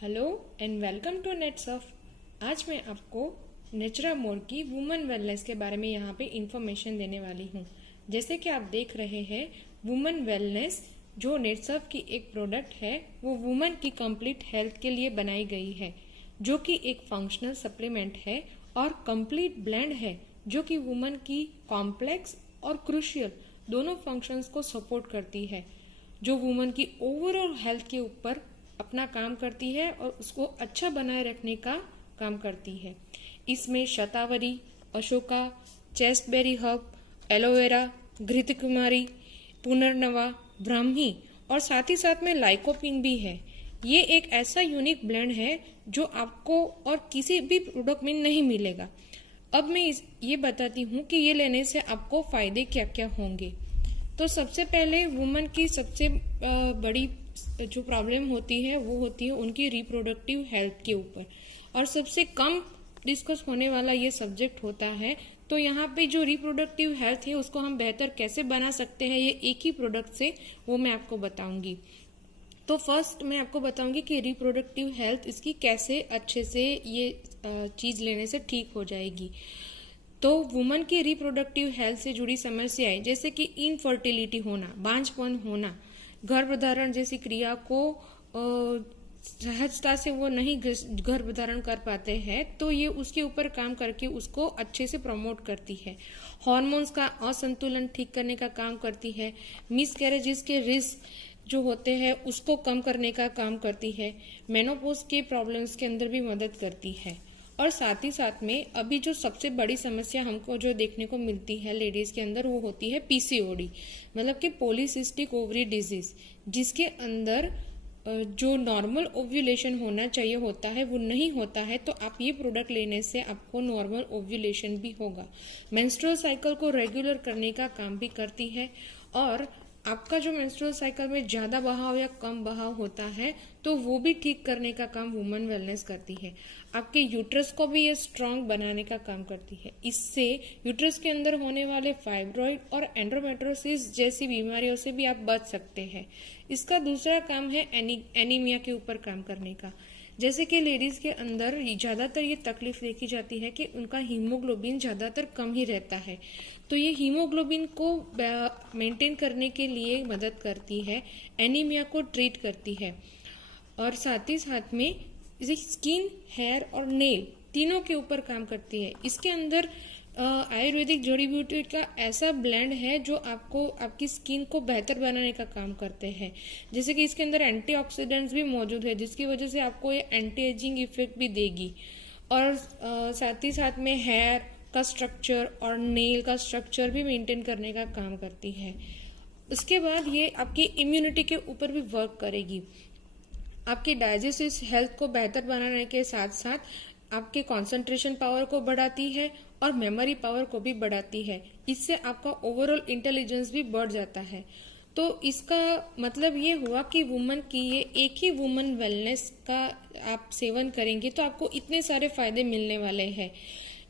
Hello and welcome to Netsurf. आज मैं आपको नेचुरामोर की वुमेन वेलनेस के बारे में यहाँ पे इंफॉर्मेशन देने वाली हूँ। जैसे कि आप देख रहे हैं, वुमेन वेलनेस जो नेटसर्फ की एक प्रोडक्ट है वो वुमेन की कंप्लीट हेल्थ के लिए बनाई गई है, जो कि एक फंक्शनल सप्लीमेंट है और कंप्लीट ब्लेंड है जो कि वुमेन की कॉम्प्लेक्स और क्रूशियल दोनों फंक्शंस को सपोर्ट करती है, जो वुमेन की ओवरऑल हेल्थ के ऊपर अपना काम करती है और उसको अच्छा बनाए रखने का काम करती है। इसमें shatavari, ashoka, chasteberry herb, aloe vera, घृतकुमारी, पुनर्नवा, ब्राह्मी और साथ ही साथ में लाइकोपिन भी है। ये एक ऐसा यूनिक ब्लेंड है जो आपको और किसी भी प्रोडक्ट में नहीं मिलेगा। अब मैं ये बताती हूँ कि ये लेने से आपको फायदे क्या क्या होंगे। तो सबसे पहले वुमेन की सबसे बड़ी जो प्रॉब्लम होती है वो होती है उनकी रिप्रोडक्टिव हेल्थ के ऊपर, और सबसे कम डिस्कस होने वाला ये सब्जेक्ट होता है। तो यहाँ पे जो रिप्रोडक्टिव हेल्थ है उसको हम बेहतर कैसे बना सकते हैं ये एक ही प्रोडक्ट से, वो मैं आपको बताऊंगी। तो फर्स्ट मैं आपको बताऊंगी कि रिप्रोडक्टिव हेल्थ इसकी कैसे अच्छे से ये चीज लेने से ठीक हो जाएगी। तो वुमन की रिप्रोडक्टिव हेल्थ से जुड़ी समस्याएं जैसे कि इनफर्टिलिटी होना, बांझपन होना, गर्भधारण जैसी क्रिया को सहजता से वो नहीं गर्भधारण कर पाते हैं, तो ये उसके ऊपर काम करके उसको अच्छे से प्रमोट करती है। हार्मोन्स का असंतुलन ठीक करने का काम करती है। मिसकैरेजेस के रिस्क जो होते हैं उसको कम करने का काम करती है। मेनोपॉज के प्रॉब्लम्स के अंदर भी मदद करती है। और साथ ही साथ में अभी जो सबसे बड़ी समस्या हमको जो देखने को मिलती है लेडीज के अंदर, वो होती है पीसीओडी, मतलब कि पॉलीसिस्टिक ओवरी डिजीज, जिसके अंदर जो नॉर्मल ओव्यूलेशन होना चाहिए होता है वो नहीं होता है। तो आप ये प्रोडक्ट लेने से आपको नॉर्मल ओव्यूलेशन भी होगा। मेंस्ट्रुअल साइकिल को रेगुलर करने का काम भी करती है, और आपका जो मेंस्ट्रुअल साइकिल में ज्यादा बहाव या कम बहाव होता है तो वो भी ठीक करने का काम वुमेन वेलनेस करती है। आपके यूट्रस को भी ये स्ट्रांग बनाने का काम करती है। इससे यूट्रस के अंदर होने वाले फाइब्रॉइड और एंड्रोमेट्रोसिस जैसी बीमारियों से भी आप बच सकते हैं। इसका दूसरा काम है एनीमिया के ऊपर काम करने का। जैसे कि लेडीज के अंदर ज्यादातर ये तकलीफ देखी जाती है कि उनका हीमोग्लोबिन ज्यादातर कम ही रहता है, तो ये हीमोग्लोबिन को मेंटेन करने के लिए मदद करती है, एनीमिया को ट्रीट करती है। और साथ ही साथ में स्किन, हेयर और नेल तीनों के ऊपर काम करती है। इसके अंदर आयुर्वेदिक जड़ी बूटी का ऐसा ब्लेंड है जो आपको आपकी स्किन को बेहतर बनाने का काम करते हैं। जैसे कि इसके अंदर एंटीऑक्सीडेंट्स भी मौजूद है, जिसकी वजह से आपको ये एंटी एजिंग इफेक्ट भी देगी। और साथ ही साथ में हेयर का स्ट्रक्चर और नेल का स्ट्रक्चर भी मेंटेन करने का काम करती है। उसके बाद ये आपकी इम्यूनिटी के ऊपर भी वर्क करेगी। आपकी डाइजेस्टिव हेल्थ को बेहतर बनाने के साथ साथ आपके कंसंट्रेशन पावर को बढ़ाती है और मेमोरी पावर को भी बढ़ाती है। इससे आपका ओवरऑल इंटेलिजेंस भी बढ़ जाता है। तो इसका मतलब ये हुआ कि वुमन की ये एक ही वुमन वेलनेस का आप सेवन करेंगे तो आपको इतने सारे फायदे मिलने वाले हैं।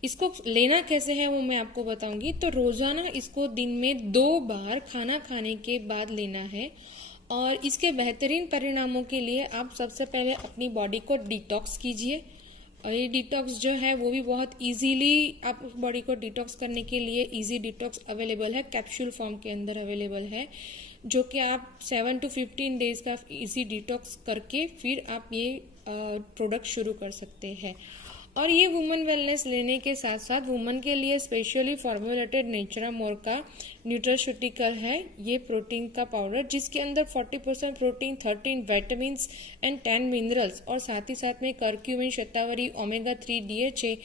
इसको लेना कैसे है वो मैं आपको बताऊंगी। तो रोजाना इसको दिन में 2 बार खाना खाने के बाद लेना है, और इसके बेहतरीन परिणामों के लिए आप सबसे पहले अपनी बॉडी को डिटॉक्स कीजिए। और ये डिटॉक्स जो है वो भी बहुत इजीली आप बॉडी को डिटॉक्स करने के लिए इजी डिटॉक्स अवेलेबल है, कैप्सूल फॉर्म के अंदर अवेलेबल है, जो कि आप 7 to 15 डेज का इजी डिटॉक्स करके फिर आप ये प्रोडक्ट शुरू कर सकते हैं। और ये वुमेन वेलनेस लेने के साथ साथ वुमेन के लिए स्पेशली फॉर्मुलेटेड नेचुरामोर का न्यूट्रास्यूटिकल है, ये प्रोटीन का पाउडर, जिसके अंदर 40% प्रोटीन, 13 विटामिन एंड 10 मिनरल्स और साथ ही साथ में curcumin, shatavari, omega 3, DHA,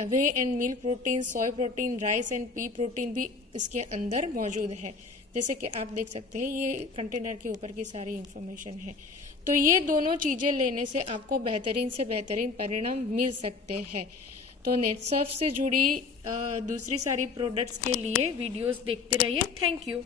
way and milk protein, soy protein, rice and P protein भी इसके अंदर मौजूद है। जैसे कि आप देख सकते हैं ये कंटेनर के ऊपर की सारी इंफॉर्मेशन है। तो ये दोनों चीजें लेने से आपको बेहतरीन से बेहतरीन परिणाम मिल सकते हैं। तो नेटसर्फ से जुड़ी दूसरी सारी प्रोडक्ट्स के लिए वीडियोस देखते रहिए। Thank you.